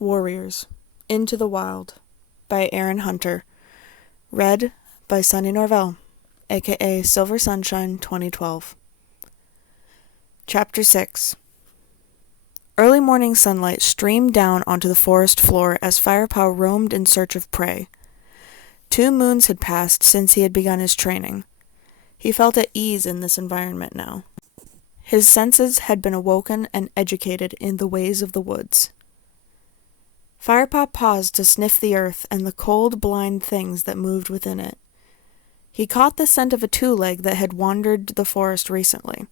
Warriors, Into the Wild, by Erin Hunter. Read by Sunny Norvell, aka Silver Sunshine 2012. Chapter 6. Early morning sunlight streamed down onto the forest floor as Firepaw roamed in search of prey. 2 moons had passed since he had begun his training. He felt at ease in this environment now. His senses had been awoken and educated in the ways of the woods. Firepaw paused to sniff the earth and the cold, blind things that moved within it. He caught the scent of a 2-leg that had wandered the forest recently.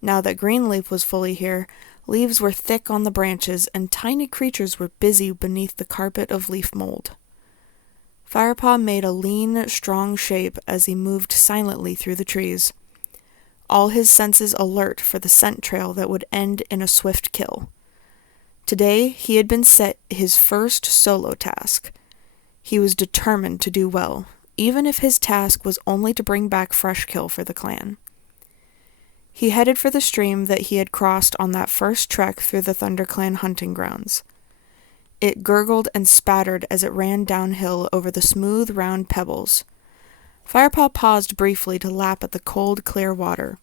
Now that Greenleaf was fully here, leaves were thick on the branches and tiny creatures were busy beneath the carpet of leaf mold. Firepaw made a lean, strong shape as he moved silently through the trees, all his senses alert for the scent trail that would end in a swift kill. Today he had been set his first solo task. He was determined to do well, even if his task was only to bring back fresh kill for the clan. He headed for the stream that he had crossed on that first trek through the ThunderClan hunting grounds. It gurgled and spattered as it ran downhill over the smooth, round pebbles. Firepaw paused briefly to lap at the cold, clear water,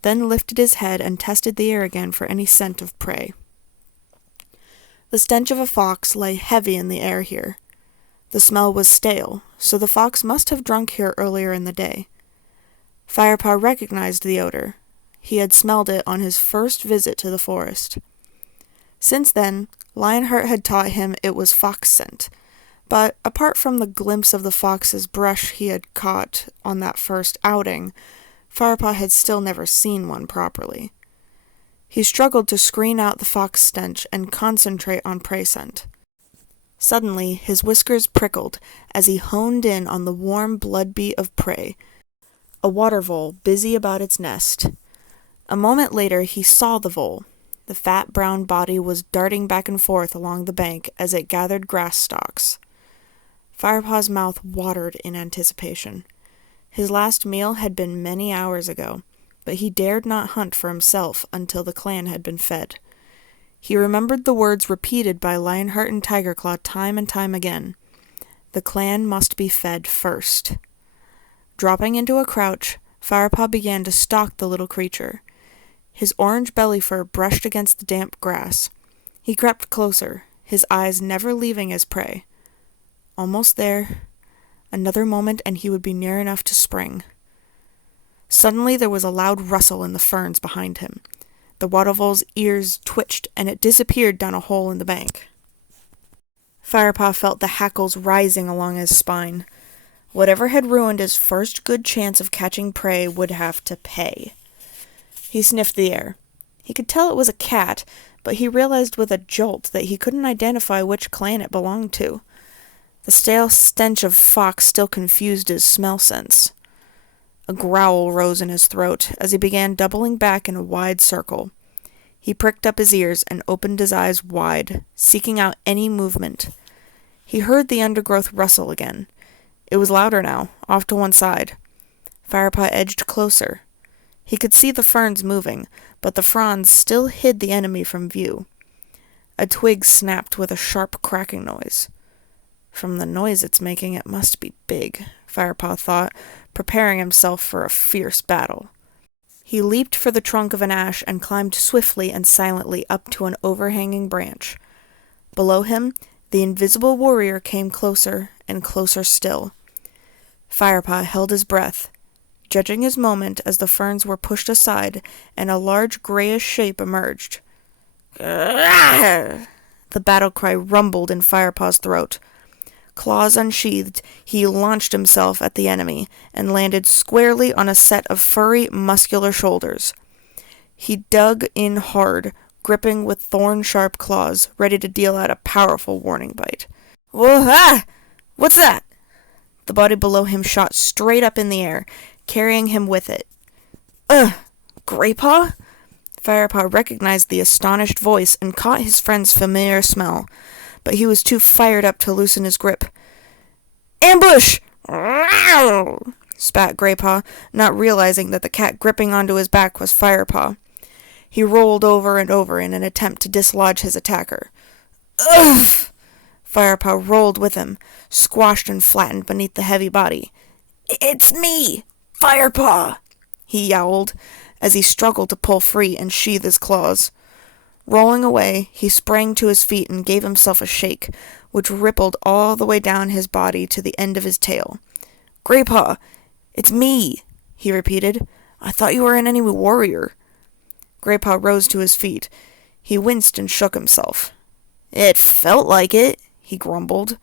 then lifted his head and tested the air again for any scent of prey. The stench of a fox lay heavy in the air here. The smell was stale, so the fox must have drunk here earlier in the day. Firepaw recognized the odor. He had smelled it on his first visit to the forest. Since then, Lionheart had taught him it was fox scent, but apart from the glimpse of the fox's brush he had caught on that first outing, Firepaw had still never seen one properly. He struggled to screen out the fox stench and concentrate on prey scent. Suddenly, his whiskers prickled as he honed in on the warm blood beat of prey, a water vole busy about its nest. A moment later, he saw the vole. The fat brown body was darting back and forth along the bank as it gathered grass stalks. Firepaw's mouth watered in anticipation. His last meal had been many hours ago, but he dared not hunt for himself until the clan had been fed. He remembered the words repeated by Lionheart and Tigerclaw time and time again. The clan must be fed first. Dropping into a crouch, Firepaw began to stalk the little creature. His orange belly fur brushed against the damp grass. He crept closer, his eyes never leaving his prey. Almost there. Another moment and he would be near enough to spring. Suddenly there was a loud rustle in the ferns behind him. The water vole's ears twitched and it disappeared down a hole in the bank. Firepaw felt the hackles rising along his spine. Whatever had ruined his first good chance of catching prey would have to pay. He sniffed the air. He could tell it was a cat, but he realized with a jolt that he couldn't identify which clan it belonged to. The stale stench of fox still confused his smell sense. A growl rose in his throat as he began doubling back in a wide circle. He pricked up his ears and opened his eyes wide, seeking out any movement. He heard the undergrowth rustle again. It was louder now, off to one side. Firepaw edged closer. He could see the ferns moving, but the fronds still hid the enemy from view. A twig snapped with a sharp cracking noise. From the noise it's making, it must be big, Firepaw thought, preparing himself for a fierce battle. He leaped for the trunk of an ash and climbed swiftly and silently up to an overhanging branch. Below him, the invisible warrior came closer and closer still. Firepaw held his breath, judging his moment as the ferns were pushed aside and a large grayish shape emerged. The battle cry rumbled in Firepaw's throat. Claws unsheathed, he launched himself at the enemy and landed squarely on a set of furry, muscular shoulders. He dug in hard, gripping with thorn-sharp claws, ready to deal out a powerful warning bite. Whoa-ha! What's that? The body below him shot straight up in the air, carrying him with it. Greypaw? Firepaw recognized the astonished voice and caught his friend's familiar smell, but he was too fired up to loosen his grip. Ambush! Spat Greypaw, not realizing that the cat gripping onto his back was Firepaw. He rolled over and over in an attempt to dislodge his attacker. Ugh! Firepaw rolled with him, squashed and flattened beneath the heavy body. It's me, Firepaw, he yowled, as he struggled to pull free and sheathe his claws. Rolling away, he sprang to his feet and gave himself a shake, which rippled all the way down his body to the end of his tail. Graypaw, it's me, he repeated. I thought you were an enemy warrior. Graypaw rose to his feet. He winced and shook himself. It felt like it, he grumbled,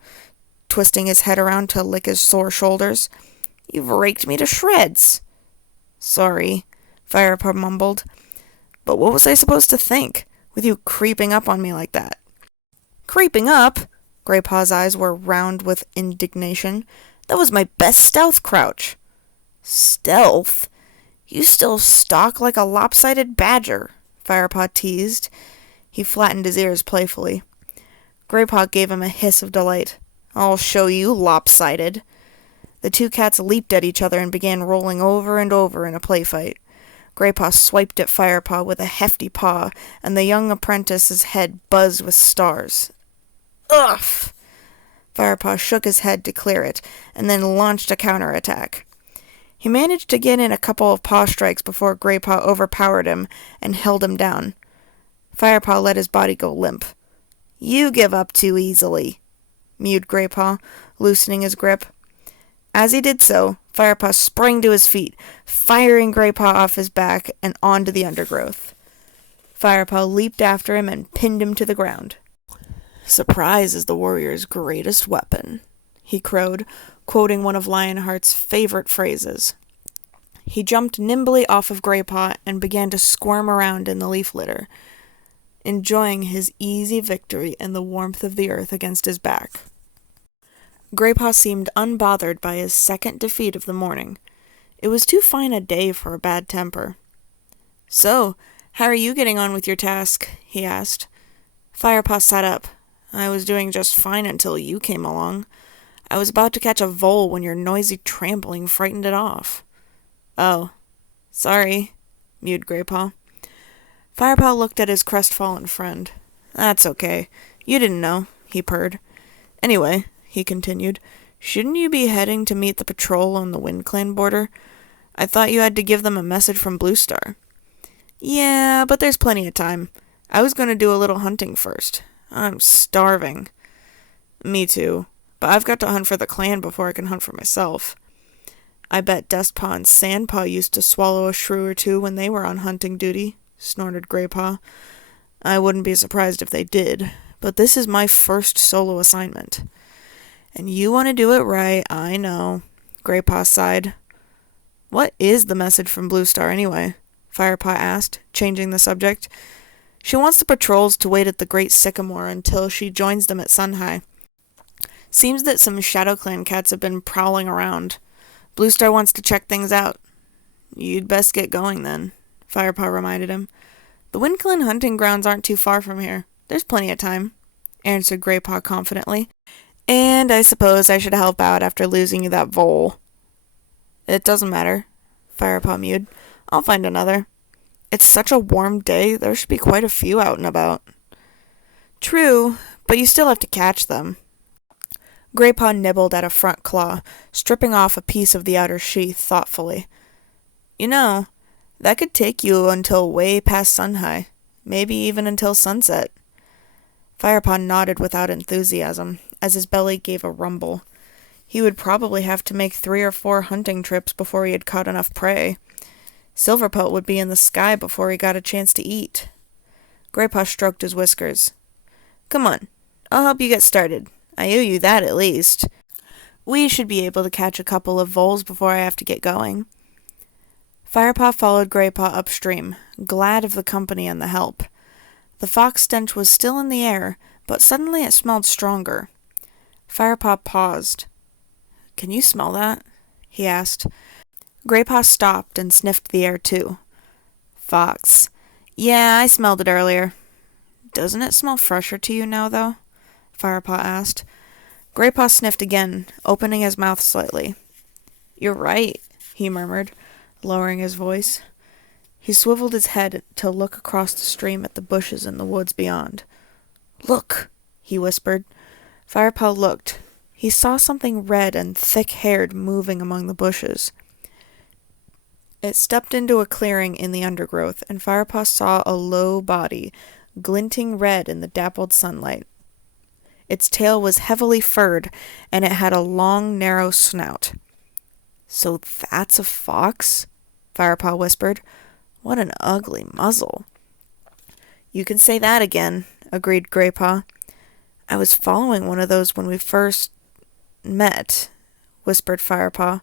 twisting his head around to lick his sore shoulders. You've raked me to shreds. Sorry, Firepaw mumbled. But what was I supposed to think, with you creeping up on me like that? Creeping up? Graypaw's eyes were round with indignation. That was my best stealth crouch. Stealth? You still stalk like a lopsided badger, Firepaw teased. He flattened his ears playfully. Graypaw gave him a hiss of delight. I'll show you, lopsided. The two cats leaped at each other and began rolling over and over in a play fight. Graypaw swiped at Firepaw with a hefty paw, and the young apprentice's head buzzed with stars. Ugh! Firepaw shook his head to clear it, and then launched a counterattack. He managed to get in a couple of paw strikes before Graypaw overpowered him and held him down. Firepaw let his body go limp. You give up too easily, mewed Graypaw, loosening his grip. As he did so, Firepaw sprang to his feet, firing Graypaw off his back and onto the undergrowth. Firepaw leaped after him and pinned him to the ground. Surprise is the warrior's greatest weapon, he crowed, quoting one of Lionheart's favorite phrases. He jumped nimbly off of Graypaw and began to squirm around in the leaf litter, enjoying his easy victory and the warmth of the earth against his back. Graypaw seemed unbothered by his second defeat of the morning. It was too fine a day for a bad temper. So, how are you getting on with your task? He asked. Firepaw sat up. I was doing just fine until you came along. I was about to catch a vole when your noisy trampling frightened it off. Oh, sorry, mewed Graypaw. Firepaw looked at his crestfallen friend. That's okay. You didn't know, he purred. Anyway, he continued, shouldn't you be heading to meet the patrol on the WindClan border? I thought you had to give them a message from Blue Star. Yeah, but there's plenty of time. I was going to do a little hunting first. I'm starving. Me too, but I've got to hunt for the clan before I can hunt for myself. I bet Dustpaw and Sandpaw used to swallow a shrew or two when they were on hunting duty, snorted Graypaw. I wouldn't be surprised if they did, but this is my first solo assignment. And you want to do it right, I know, Graypaw sighed. What is the message from Blue Star anyway? Firepaw asked, changing the subject. She wants the patrols to wait at the Great Sycamore until she joins them at Sunhigh. Seems that some ShadowClan cats have been prowling around. Blue Star wants to check things out. You'd best get going then, Firepaw reminded him. The WindClan hunting grounds aren't too far from here. There's plenty of time, answered Graypaw confidently. And I suppose I should help out after losing you that vole. It doesn't matter, Firepaw mewed. I'll find another. It's such a warm day, there should be quite a few out and about. True, but you still have to catch them. Graypaw nibbled at a front claw, stripping off a piece of the outer sheath thoughtfully. You know, that could take you until way past Sunhigh, maybe even until sunset. Firepaw nodded without enthusiasm, as his belly gave a rumble. He would probably have to make 3 or 4 hunting trips before he had caught enough prey. Silverpelt would be in the sky before he got a chance to eat. Graypaw stroked his whiskers. Come on, I'll help you get started. I owe you that at least. We should be able to catch a couple of voles before I have to get going. Firepaw followed Graypaw upstream, glad of the company and the help. The fox stench was still in the air, but suddenly it smelled stronger. Firepaw paused. Can you smell that? He asked. Graypaw stopped and sniffed the air too. Fox. Yeah, I smelled it earlier. Doesn't it smell fresher to you now, though? Firepaw asked. Graypaw sniffed again, opening his mouth slightly. You're right, he murmured, lowering his voice. He swiveled his head to look across the stream at the bushes in the woods beyond. Look, he whispered. Firepaw looked. He saw something red and thick-haired moving among the bushes. It stepped into a clearing in the undergrowth, and Firepaw saw a low body, glinting red in the dappled sunlight. Its tail was heavily furred, and it had a long, narrow snout. "So that's a fox?" Firepaw whispered. "What an ugly muzzle." "You can say that again," agreed Graypaw. "I was following one of those when we first met," whispered Firepaw.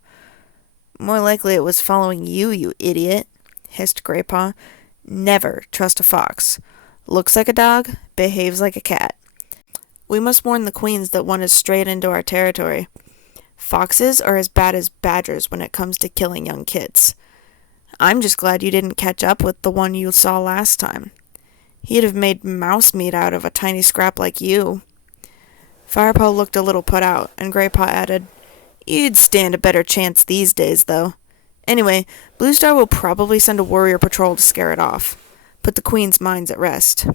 "More likely it was following you, you idiot," hissed Graypaw. "Never trust a fox. Looks like a dog, behaves like a cat. We must warn the queens that one has strayed into our territory. Foxes are as bad as badgers when it comes to killing young kids. I'm just glad you didn't catch up with the one you saw last time. He'd have made mouse meat out of a tiny scrap like you." Firepaw looked a little put out, and Graypaw added, "You'd stand a better chance these days, though. Anyway, Blue Star will probably send a warrior patrol to scare it off. Put the queen's minds at rest."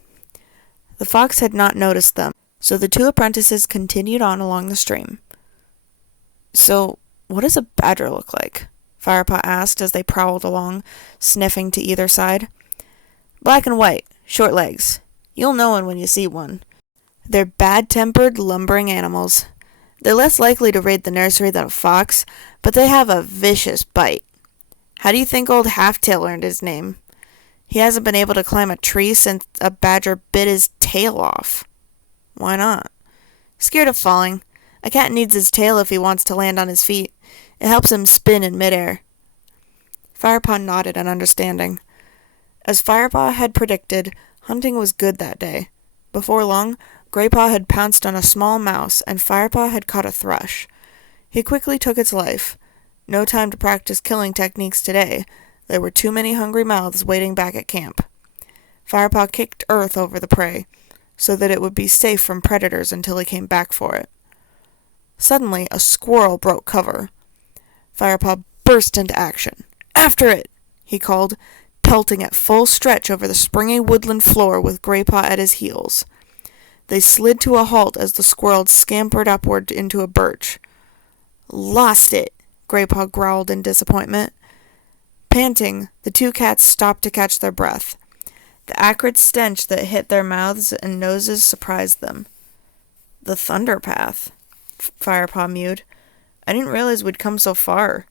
The fox had not noticed them, so the two apprentices continued on along the stream. "So, what does a badger look like?" Firepaw asked as they prowled along, sniffing to either side. "Black and white, short legs. You'll know one when you see one. They're bad-tempered, lumbering animals. They're less likely to raid the nursery than a fox, but they have a vicious bite. How do you think old Halftail earned his name? He hasn't been able to climb a tree since a badger bit his tail off." "Why not?" "Scared of falling. A cat needs his tail if he wants to land on his feet. It helps him spin in midair." Firepaw nodded in understanding. As Firepaw had predicted, hunting was good that day. Before long, Graypaw had pounced on a small mouse, and Firepaw had caught a thrush. He quickly took its life. No time to practice killing techniques today. There were too many hungry mouths waiting back at camp. Firepaw kicked earth over the prey, so that it would be safe from predators until he came back for it. Suddenly, a squirrel broke cover. Firepaw burst into action. "After it!" he called, pelting at full stretch over the springy woodland floor with Graypaw at his heels. They slid to a halt as the squirrel scampered upward into a birch. "Lost it!" Graypaw growled in disappointment. Panting, the two cats stopped to catch their breath. The acrid stench that hit their mouths and noses surprised them. "The Thunder Path," Firepaw mewed. "I didn't realize we'd come so far."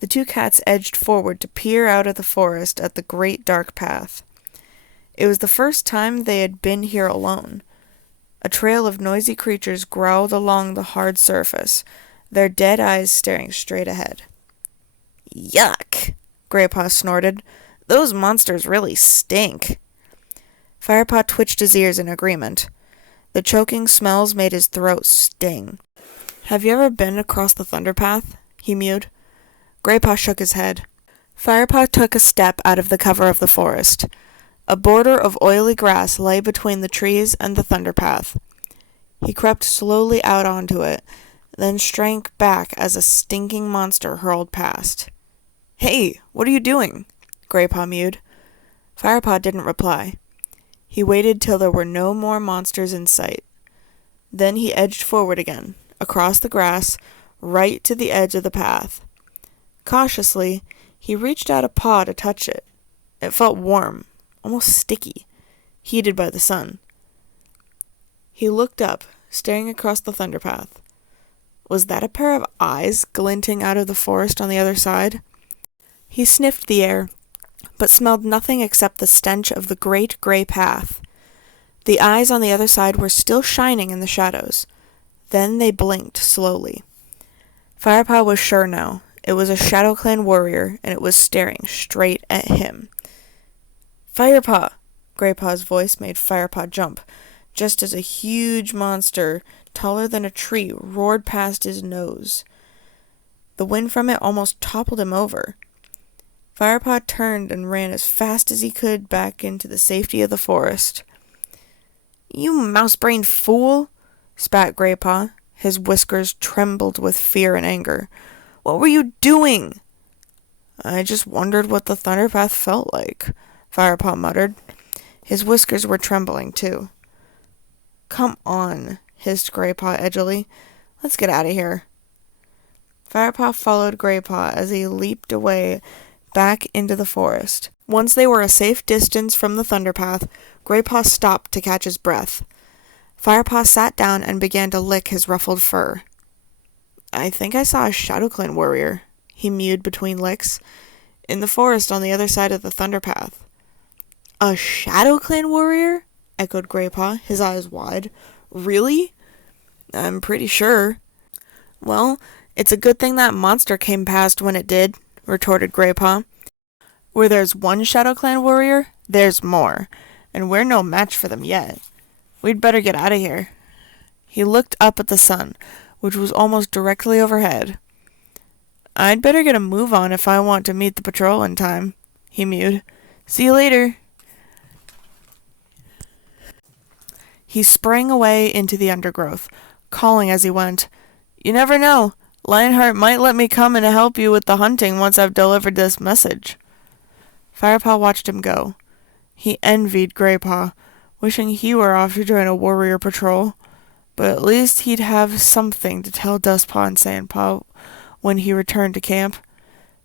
The two cats edged forward to peer out of the forest at the great dark path. It was the first time they had been here alone. A trail of noisy creatures growled along the hard surface, their dead eyes staring straight ahead. "Yuck!" Graypaw snorted. "Those monsters really stink." Firepaw twitched his ears in agreement. The choking smells made his throat sting. "Have you ever been across the Thunder Path?" he mewed. Graypaw shook his head. Firepaw took a step out of the cover of the forest. A border of oily grass lay between the trees and the Thunder Path. He crept slowly out onto it, then shrank back as a stinking monster hurled past. "Hey, what are you doing?" Graypaw mewed. Firepaw didn't reply. He waited till there were no more monsters in sight. Then he edged forward again, across the grass, right to the edge of the path. Cautiously, he reached out a paw to touch it. It felt warm, almost sticky, heated by the sun. He looked up, staring across the Thunder Path. Was that a pair of eyes glinting out of the forest on the other side? He sniffed the air, but smelled nothing except the stench of the great gray path. The eyes on the other side were still shining in the shadows. Then they blinked slowly. Firepaw was sure now. It was a ShadowClan warrior, and it was staring straight at him. "Firepaw!" Graypaw's voice made Firepaw jump, just as a huge monster, taller than a tree, roared past his nose. The wind from it almost toppled him over. Firepaw turned and ran as fast as he could back into the safety of the forest. "You mouse-brained fool!" spat Graypaw. His whiskers trembled with fear and anger. "What were you doing?" "I just wondered what the Thunder Path felt like," Firepaw muttered. His whiskers were trembling, too. Come on, hissed Graypaw edgily. Let's get out of here. Firepaw followed Graypaw as he leaped away back into the forest. Once they were a safe distance from the thunderpath, Graypaw stopped to catch his breath. Firepaw sat down and began to lick his ruffled fur. I think I saw a ShadowClan warrior, he mewed between licks, in the forest on the other side of the thunderpath. A ShadowClan warrior? Echoed Graypaw, his eyes wide. Really? I'm pretty sure. Well, it's a good thing that monster came past when it did, retorted Graypaw. Where there's one ShadowClan warrior, there's more, and we're no match for them yet. We'd better get out of here. He looked up at the sun, which was almost directly overhead. I'd better get a move on if I want to meet the patrol in time, he mewed. See you later. He sprang away into the undergrowth, calling as he went, You never know. Lionheart might let me come and help you with the hunting once I've delivered this message. Firepaw watched him go. He envied Graypaw, wishing he were off to join a warrior patrol, but at least he'd have something to tell Dustpaw and Sandpaw when he returned to camp.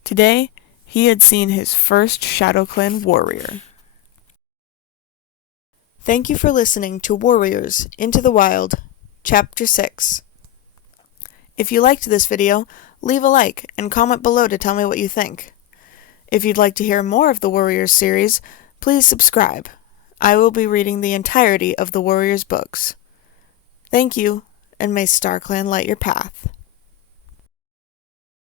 Today, he had seen his first ShadowClan warrior. Thank you for listening to Warriors Into the Wild, Chapter 6. If you liked this video, leave a like and comment below to tell me what you think. If you'd like to hear more of the Warriors series, please subscribe. I will be reading the entirety of the Warriors books. Thank you, and may StarClan light your path.